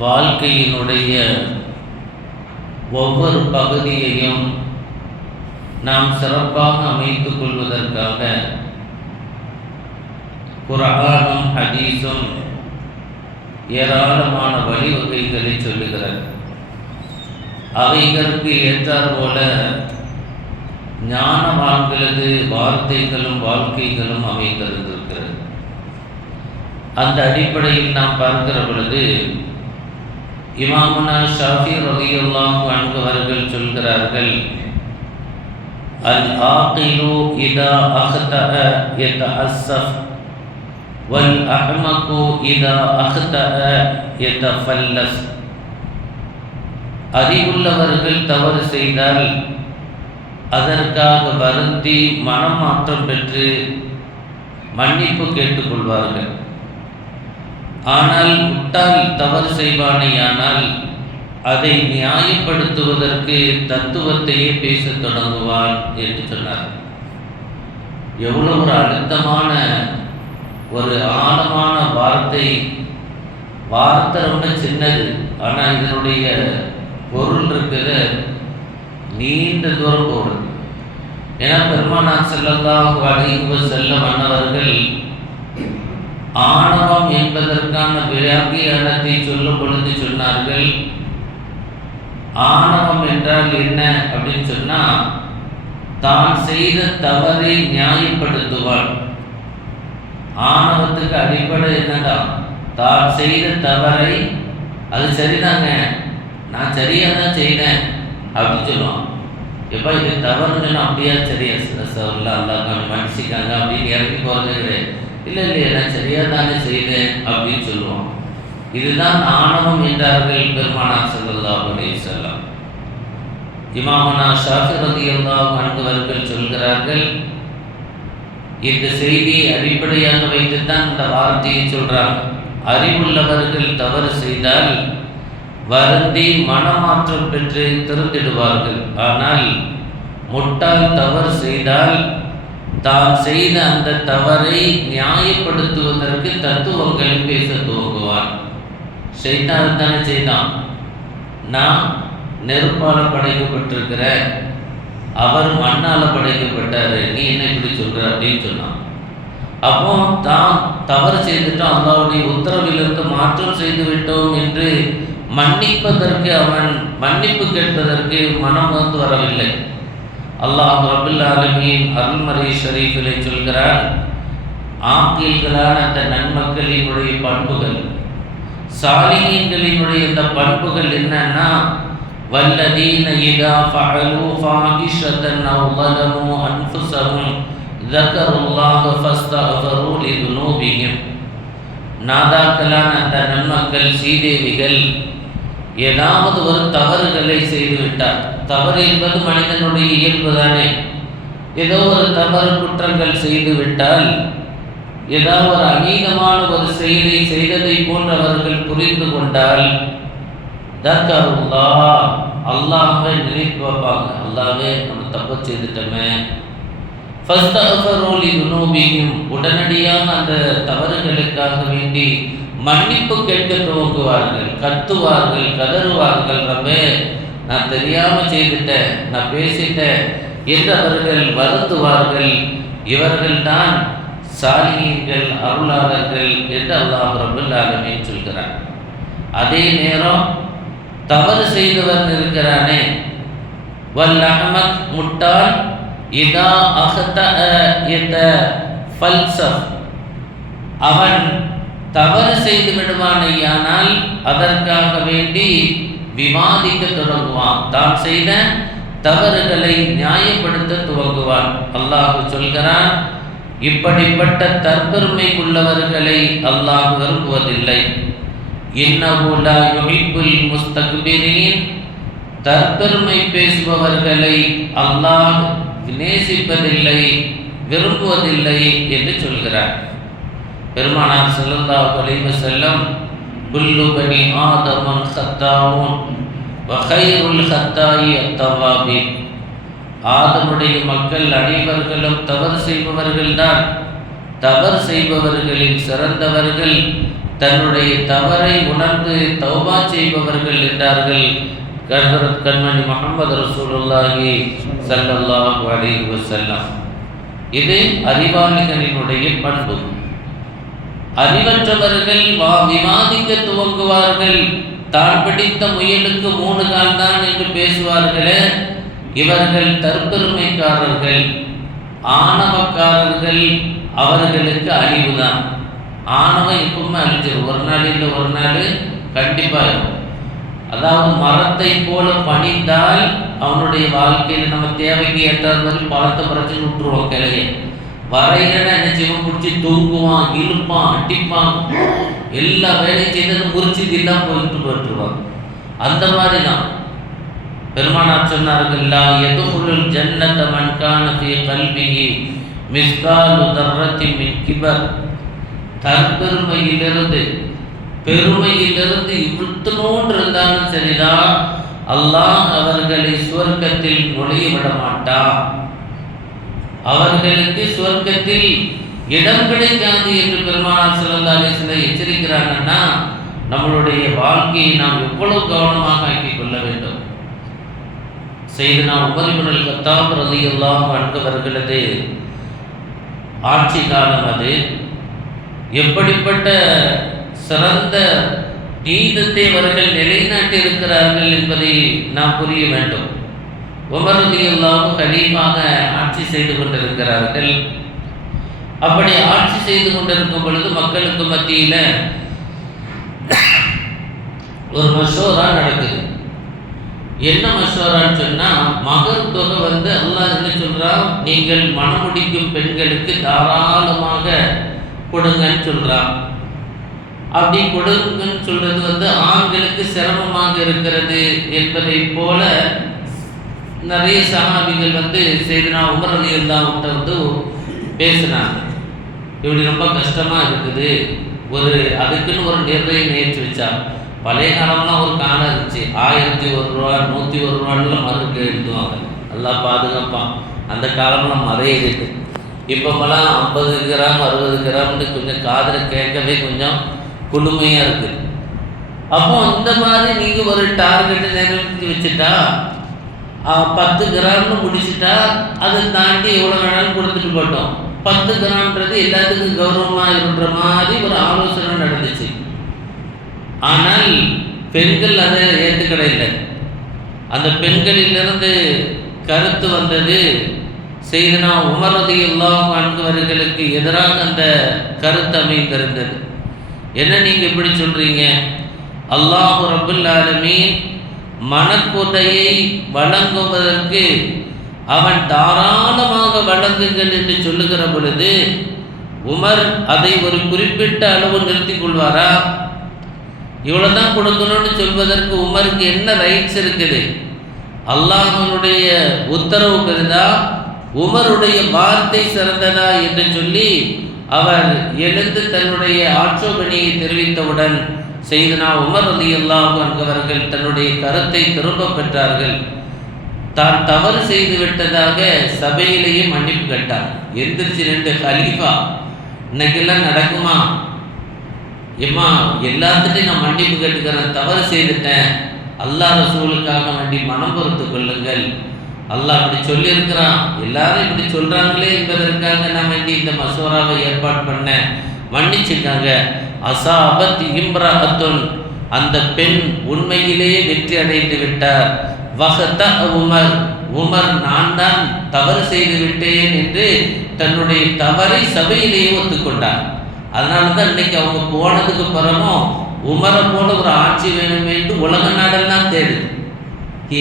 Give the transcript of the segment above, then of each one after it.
வாழ்க்கையினுடைய ஒவ்வொரு பகுதியையும் நாம் சிறப்பாக அமைத்துக் கொள்வதற்காக குர்ஆனும் ஹதீஸும் ஏராளமான வழிவகைகளை சொல்லுகிறது. அவைகளுக்கு ஏற்றாற்போல ஞானவான்களது வார்த்தைகளும் வாழ்க்கைகளும் அமைந்திருந்திருக்கிறது. அந்த அடிப்படையில் நாம் பார்க்கிற பொழுது இமாமுனா ஷாஃபி ரலியல்லாஹு அன்ஹு அவர்கள் சொல்கிறார்கள், அல் ஆகிலு இதா அஹ்தஅ யதஅஸ்ஸஃப் வல் அஹ்மகு இதா அஹ்தஅ யதஃபல்லஸ். அறிவுள்ளவர்கள் தவறு செய்தால் அதற்காக வருந்தி மனமாற்றம் பெற்று மன்னிப்பு கேட்டுக்கொள்வார்கள். ஆனால் முட்டாள் தவறு செய்வானேயானால் அதை நியாயப்படுத்துவதற்கு தத்துவத்தையே பேசத் தொடங்குவான் என்று சொன்னார். எவ்வளோ ஒரு அழுத்தமான ஒரு ஆழமான வார்த்தை ரொம்ப சின்னது, ஆனால் இதனுடைய பொருள் இருக்கிற நீண்ட தூரம் போகிறது. ஏன்னா பெருமானார் ஸல்லல்லாஹு அலைஹி வஸல்லம் அன்னவர்கள் ஆணவம் என்பதற்கான வியாக்கியானத்தை சொல்லும் பொழுது சொன்னார்கள், ஆணவம் என்றால் என்ன அப்படின்னு சொன்னால், தான் செய்த தவறை நியாயப்படுத்துவாள். ஆணவத்துக்கு அடிப்படை என்னடா, தான் செய்த தவறை அது சரிதாங்க, நான் சரியாக தான் செய்தேன் அப்படின்னு சொல்லுவான். எப்போ இது தவறுன்னு அப்படியா சரியா சொல்ல அல்லாஹ் மன்னிச்சிக்காங்க அப்படின்னு இறங்கி போகிறது கிடையாது. இல்லை நான் சரியாக தானே செய்தேன் அப்படின்னு சொல்லுவோம். இதுதான் ஆணவம் என்றார்கள் பெருமானார் ஸல்லல்லாஹு அலைஹி வஸல்லம். இமாமுனா ஷாஃபி ரலியல்லாஹு அன்ஹு அவர்கள் சொல்கிறார்கள், இந்த செய்தியை அடிப்படையாக வைத்துத்தான் இந்த வார்த்தையை சொல்கிறாங்க. அறிவுள்ளவர்கள் தவறு செய்தால் வருந்தி மனமாற்றம் பெற்று திருந்திடுவார்கள். ஆனால் முட்டாள் தவறு செய்தால் தான் செய்த அந்த தவறை நியாயப்படுத்துவதற்கு தத்துவங்களை பேச துவங்குவார். ஷைத்தான் தானே செய்தான், நான் நெருப்பால் படைக்கப்பட்டிருக்கிறேன், அவர் மண்ணால் படைக்கப்பட்டார், நீ என்ன இப்படி சொல்கிற அப்படின்னு சொன்னான். அப்போ தான் தவறு செய்துட்டோம், அல்லாஹ்வுடைய உத்தரவிலிருந்து மாற்றம் செய்து விட்டோம் என்று மன்னிப்பதற்கு அவன் மன்னிப்பு கேட்பதற்கு மனம் வந்து வரவில்லை. அல்லாஹ் ரப்பல் ஆலமீன் அருள்மறை ஷரீஃபிலே சொல்கிறார், ஆக்கில்களான அந்த நன்மக்களினுடைய பண்புகள், சாலிஹீன்களினுடைய இந்த பண்புகள் என்னன்னா, வல்லதீன இதா ஃபஅலூ ஃபாஹிஷத்தன் அவ் ஸலமூ அன்ஃபுஸஹும் ذكرُல்லாஹ ஃபஸ்தக்ஃபரூ லிதுனூபிஹிம். நாதாக்களான அந்த நன்மக்கள் சீதேவிகள் ஏதாவது ஒரு தவறுகளை செய்துவிட்டார். தவறு என்பது மனிதனுடைய இயல்பு தானே. ஏதோ ஒரு தவறு குற்றங்கள் செய்துவிட்டால், ஏதாவது ஒரு அநீதமான ஒரு செயலை செய்ததை போன்று அவர்கள் புரிந்து கொண்டால், தக்கருல்லாஹ் அல்லாஹ்வை நினைத்து வைப்பாங்க, அல்லாஹ்வே நம்ம தப்பு செய்துட்டோமே. ஃபஸ்தக்ஃபரூ லிதுனூபிஹிம், உடனடியாக அந்த தவறுகளுக்காக வேண்டி மன்னிப்பு கேட்க துவங்குவார்கள், கத்துவார்கள், கதறுவார்கள், ரப்பே நான் தெரியாமல் செய்துட்டேன், நான் பேசிட்டேன் என்று அவர்கள் வருந்துவார்கள். இவர்கள்தான் சாலிஹீன்கள், அருளாளர்கள் என்று அல்லாஹ் ரப்பல் ஆலமீன் சொல்கிறார். அதே நேரம் தவறு செய்தவன் இருக்கிறானே, வல் அஹ்மக் முட்டாள், இதா அஹ்தஅ யதஃபல்ஸஃப், அவன் தவறு செய்து விடுவானேயானால் அதற்காக வேண்டி விவாதிக்க தொடங்குவான், தான் செய்த தவறுகளை நியாயப்படுத்த துவங்குவான். அல்லாஹ் சொல்கிறான், இப்படிப்பட்ட தற்பெருமை உள்ளவர்களை அல்லாஹ் விரும்புவதில்லை. இன்னஹு லா யுஹிப்புல் முஸ்தக்பிரீன், தற்பெருமை பேசுபவர்களை அல்லாஹ் நேசிப்பதில்லை, விரும்புவதில்லை என்று சொல்கிறார். பெருமானார் ஸல்லல்லாஹு அலைஹி வஸல்லம், குல்லு பனி ஆதமன் ഖത്താഊன் வ ഖைருல் ഖத்தாஇ அத்தவாபீன், ஆதமுடைய மக்கள் அனைவர்களும் தவறு செய்பவர்கள்தான், தவறு செய்பவர்களில் சிறந்தவர்கள் தன்னுடைய தவறை உணர்ந்து தௌபா செய்பவர்கள் என்றார்கள் கண்மணி முஹம்மது ரசூலுல்லாஹி ஸல்லல்லாஹு அலைஹி வஸல்லம். இது அறிவாளிகளினுடைய பண்பு. அறிவற்றவர்கள் விவாதிக்க துவங்குவார்கள். தான் பிடித்த முயலுக்கு 3 கால் தான் என்று பேசுவார்களே, இவர்கள் தற்பெருமைக்காரர்கள், ஆணவக்காரர்கள். அவர்களுக்கு அழிவுதான். ஆணவம் எப்பவுமே அழிஞ்சிடும். ஒரு நாள் இல்லை ஒரு நாள் கண்டிப்பாக. அதாவது மரத்தை போல பணிந்தால் அவனுடைய வாழ்க்கையில் நம்ம தேவைக்கு ஏற்ற மாதிரி பழத்தை பறிச்சு விட்டுருவோம். கிளையை வரையிலன்னா என்ன செய்வோம்? பிடிச்சி தூங்குவான், இழுப்பான், அட்டிப்பான், எல்லா வேலையும் செய்தது முறிச்சு தில்லாம் போயிட்டுருவான். அந்த மாதிரி தான் பெருமானார் சொன்னார்கள், லா யதுகுலுல் ஜன்னத மன் கான ஃபீ கல்பிஹி மிஸ்காலு தர்ரத்தின் மின் கிபர். தற்பெருமையிலிருந்து பெருமையிலிருந்து இவ்வளோன்று இருந்தாலும் சரிதான், அல்லாஹ் அவர்களை சுவர்க்கத்தில் நுழைய விட மாட்டான். அவர்களுக்கு சுவர்க்கத்தில் இடம் கிடைக்காது என்று பெருமானார் ஸல்லல்லாஹு அலைஹி வஸல்லம் எச்சரிக்கிறாங்கன்னா, நம்மளுடைய வாழ்க்கையை நாம் எவ்வளவு கவனமாக ஆக்கிக் கொள்ள வேண்டும். சையதுனா உமர் இப்னுல் கத்தாப் ரலியல்லாஹு அன்ஹு அவர்களது ஆட்சி காலம் அது. எப்படிப்பட்ட சிறந்த நீதத்தை அவர்கள் நிலைநாட்டி இருக்கிறார்கள் என்பதை நாம் புரிய வேண்டும். உமர் ரலியல்லாஹு கலீஃபாக ஆட்சி செய்து கொண்டிருக்கிறார்கள். அப்படி ஆட்சி செய்து கொண்டிருக்கும் பொழுது மக்களுக்கு மத்தியில் ஒரு மஷூரா நடக்குது. என்ன மஷூரான்னு சொன்னால், மகர் தொகை அல்லாஹ் என்ன சொல்கிறான், நீங்கள் மணமுடிக்கும் பெண்களுக்கு தாராளமாக கொடுங்கன்னு சொல்கிறான். அப்படி கொடுங்கன்னு சொல்கிறது ஆண்களுக்கு சிரமமாக இருக்கிறது என்பதை போல நிறைய சஹாபிகள் சையதுனா உமர் ரலியல்லாஹு பேசுனாங்க. இப்படி ரொம்ப கஷ்டமாக இருக்குது, அதுக்குன்னு ஒரு நிர்ணயம் நேற்று வச்சா. பழைய காலம்லாம் ஒரு காலம் இருந்துச்சு, 1001 ரூபா 101 ரூபான்லாம் மருந்து எழுதுவாங்க. நல்லா பாதுகாப்பான். அந்த காலம்லாம் மறையிருக்கு. இப்போலாம் 50 கிராம் 60 கிராம்னு கொஞ்சம் காதில் கேட்கவே கொஞ்சம் குளுமையாக இருக்குது. அப்போ இந்த மாதிரி நீங்கள் ஒரு டார்கெட்டை நிறைவேற்றி வச்சுட்டா 10 கிராம்னு முடிச்சுட்டா அதை தாண்டி எவ்வளோ வேணாலும் கொடுத்துட்டு போட்டோம். 10 கிராம்ன்றது எல்லாத்துக்கும் கௌரவமாக இருக்கிற மாதிரி ஒரு ஆலோசனை நடந்துச்சு. ஆனால் பெண்கள் அதை ஏற்றுக்கிட இல்லை. அந்த பெண்களிலிருந்து கருத்து வந்தது, சையதுனா உமர் ரலியல்லாஹு அன்ஹு அவர்களுக்கு எதிராக அந்த கருத்து அமைந்திருந்தது. என்ன நீங்கள் இப்படி சொல்கிறீங்க? அல்லாஹ் ரப்புல் ஆலமீன் மனக்குறையை வழங்குவதற்கு அவன் தாராளமாக வழங்குங்கள் என்று சொல்லுகிற பொழுது உமர் அதை ஒரு குறிப்பிட்ட அளவு நிறுத்தி கொள்வாரா? இவ்வளோதான் கொடுக்கணும்னு சொல்வதற்கு உமருக்கு என்ன ரைட்ஸ் இருக்குது? அல்லாஹ்வுடைய உத்தரவு பெரிதா, உமருடைய வார்த்தை சிறந்ததா என்று சொல்லி அவர் எழுந்து தன்னுடைய ஆட்சேபனையை தெரிவித்தவுடன் சையதுனா உமர் ரலியல்லாஹு அன்ஹு அவர்கள் தன்னுடைய கருத்தை திரும்ப பெற்றார்கள். தான் தவறு செய்து விட்டதாக சபையிலேயே மன்னிப்பு கேட்டார். எந்திரிச்சு 2 கலீஃபா, இன்னைக்கெல்லாம் நடக்குமா? ஏம்மா, எல்லாத்துட்டையும் நான் மன்னிப்பு கேட்டுக்கிறேன், தவறு செய்துட்டேன், அல்லாஹ் ரசூலுக்காக வேண்டி மனம் பொறுத்து கொள்ளுங்கள். அல்லாஹ் அப்படி சொல்லியிருக்கிறான், எல்லாரும் இப்படி சொல்கிறாங்களே என்பதற்காக நான் வேண்டி இந்த மசோராவை ஏற்பாடு பண்ண, மன்னிச்சுக்காங்க. அசாபத் இம்ரஅத்துன், அந்த பெண் உண்மையிலேயே வெற்றி அடைந்து விட்டார். வஹத உமர், உமர் நான் தான் தவறு செய்து விட்டேன் என்று தன்னுடைய தவறை சபையிலேயே ஒத்துக்கொண்டார். அதனால தான் இன்னைக்கு அவங்க போனதுக்கு பிறகும் உமரை போல ஒரு ஆட்சி வேணும் என்று உலக நாடெல்லாம் தேடுது.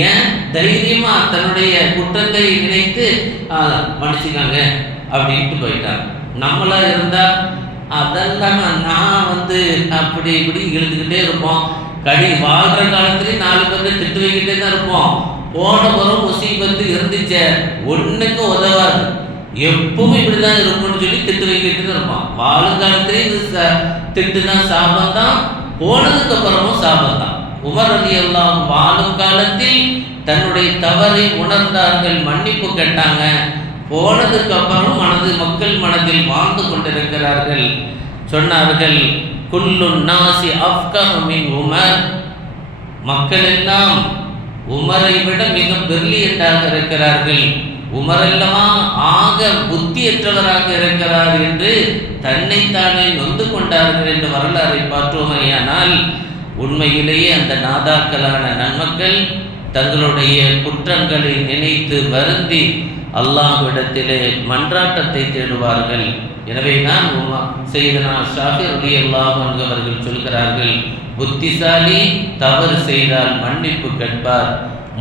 ஏன்? தைரியமா தன்னுடைய குற்றத்தை நினைத்து மன்னிச்சுக்காங்க அப்படின்ட்டு போயிட்டாங்க. நம்மளா இருந்தா அதெல்லாம் நான் அப்படி இப்படி இழுத்துக்கிட்டே இருப்போம். வாழ்கிற காலத்துலேயும் 4 பேர் திட்டு வைக்கிட்டே தான் இருப்போம். போன பிறகு முசீபத்து இருந்துச்ச ஒன்றுக்கும் உதவாது, எப்பவுமே இப்படி தான் இருக்கும்னு சொல்லி திட்டு வைக்கிட்டு தான் இருப்பான். வாழும் காலத்திலேயும் இது திட்டு தான், சாபம் தான், போனதுக்கு அப்புறமும் சாபம் தான். உமர் ரலியல்லாஹு வாழும் காலத்தில் தன்னுடைய தவறை உணர்ந்தார்கள், மன்னிப்பு கேட்டாங்க. போனதுக்கு அப்புறம் மக்கள் மனதில் வாழ்ந்து கொண்டிருக்கிறார்கள். சொன்னார்கள், குல்லு நாசி அஃப்கஹு மின் உமர், மக்கள் எல்லாம் உமரை விட மிக பிரில்லியண்டாக இருக்கிறார்கள், உமரெல்லமா ஆக புத்தியற்றவராக இருக்கிறார் என்று தன்னைத்தானே நொந்து கொண்டார்கள் என்று வரலாறை பார்த்தோமேயானால், உண்மையிலேயே அந்த நாதாக்களான நன்மக்கள் தங்களுடைய குற்றங்களை நினைத்து வருந்தி அல்லாஹ்விடத்திலே மன்றாட்டத்தை தேடுவார்கள். எனவே தான் செய்தனா ஷாஃபி ரலியல்லாஹு அன்ஹு அவர்கள் சொல்கிறார்கள், புத்திசாலி தவறு செய்தால் மன்னிப்பு கேட்பார்,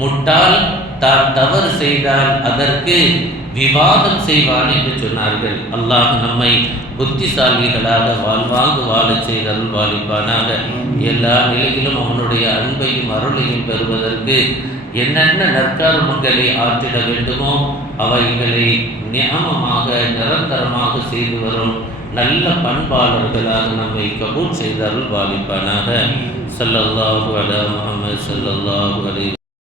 முட்டாள் தான் தவறு செய்தால் அதற்கு விவாதம் செய்வான் என்று சொன்னார்கள். அல்லாஹ் நம்மை புத்திசாலிகளாக வாழ்வாங்கு வாழச் செய்து அருள்வாளிப்பானாக. எல்லா நிலையிலும் அவனுடைய அன்பையும் அருளையும் பெறுவதற்கு என்னென்ன நற்கர்மங்களை ஆற்றிட வேண்டுமோ அவைகளை நியமமாக நிரந்தரமாக செய்து வரும் நல்ல பண்பாளர்களாக நம்மை கபூல் செய்து அருள்வாளிப்பானாக. ஸல்லல்லாஹு அலா முஹம்மது ஸல்லல்லாஹு அலைஹி